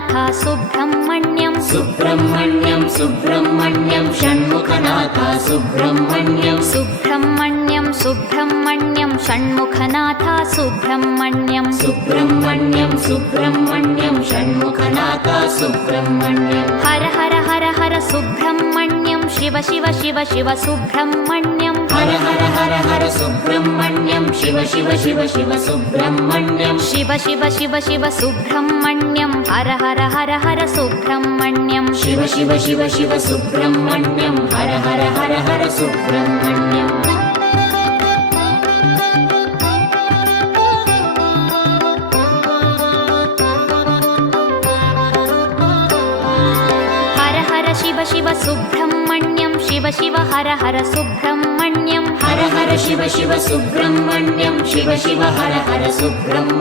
Shanmukhanath Subrahmanyam Subrahmanyam Subrahmanyam Shanmukhanath Subrahmanyam Subrahmanyam Subrahmanyam Shanmukhanath Subrahmanyam Subrahmanyam Subrahmanyam Shanmukhanath Subrahmanyam Har Har Har Har Subrahmanyam Shiva Shiva Shiva Shiva Subrahmanyam Har Har Har Har Subrahmanyam Shiva Shiva Shiva Shiva Subrahmanyam Shiva Shiva Shiva Shiva Subrahmanyam Har Har Har Har Subrahmanyam Shiva Shiva Shiva Shiva Subrahmanyam Har Har Har Har Subrahmanyam Har Har Shiva Shiva Subrahmanyam Shiva Shiva Har Har Subrahmanyam Har Har Shiva Shiva Subrahmanyam Shiva Shiva Har Har Subrahmanyam